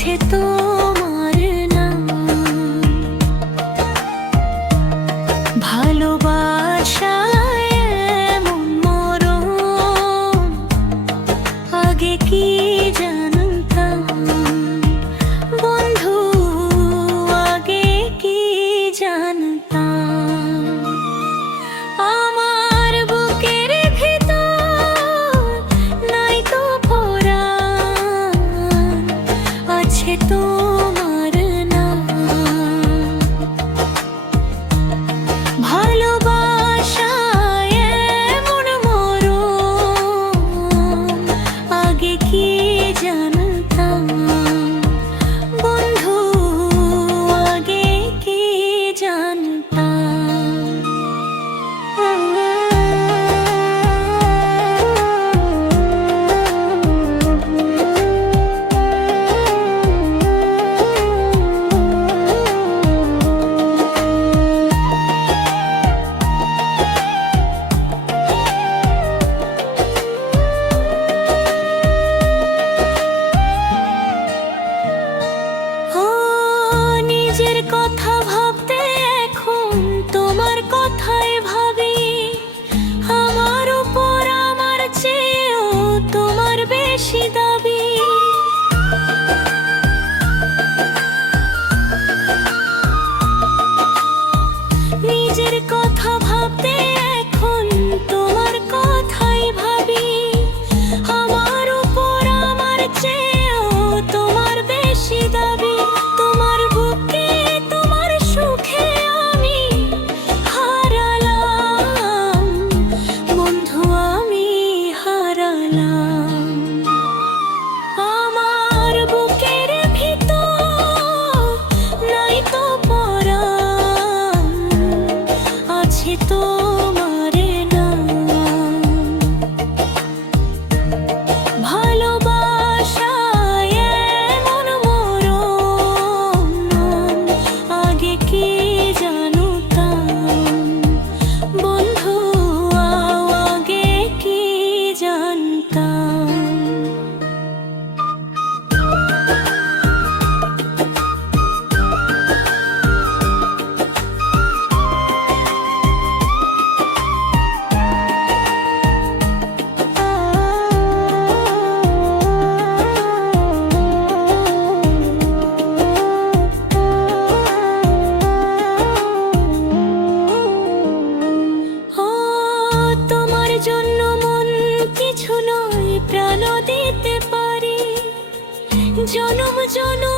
আছে তোমার নাম। ভালোবাসায় এমন মরণ আগে কি জানতাম বন্ধু, আগে কি জানতাম। আমার বুকের ভিতর নাই তো পরাণ, আছে তোমার নাম। ভালোবাসায় এমন মরণ আগে কি জানতাম বন্ধু, আগে কি জানতাম। নিজের কথা ভাবতে এখন তোমার কথাই ভাবি। আমার উপর আমার চেয়েও তোমার বেশি দাবি। নিজের কথা ভাবতে এখন তোমার কথাই ভাবি। আমার উপর আমার চেয়েও তোমার বেশি দাবি। তোমার বুকে তোমার সুখে আমি হারালাম বন্ধু, আমি হারালাম। আমার বুকের ভিতর নাই তো পরাণ, আছে তোমার নাম। ভালোবাসায় এমন মরণ আগে কি জানতাম বন্ধু, আগে কি জানতাম। তোমার জন্য মন কিছু নয়, প্রাণ দিতে পারি। জনম জনম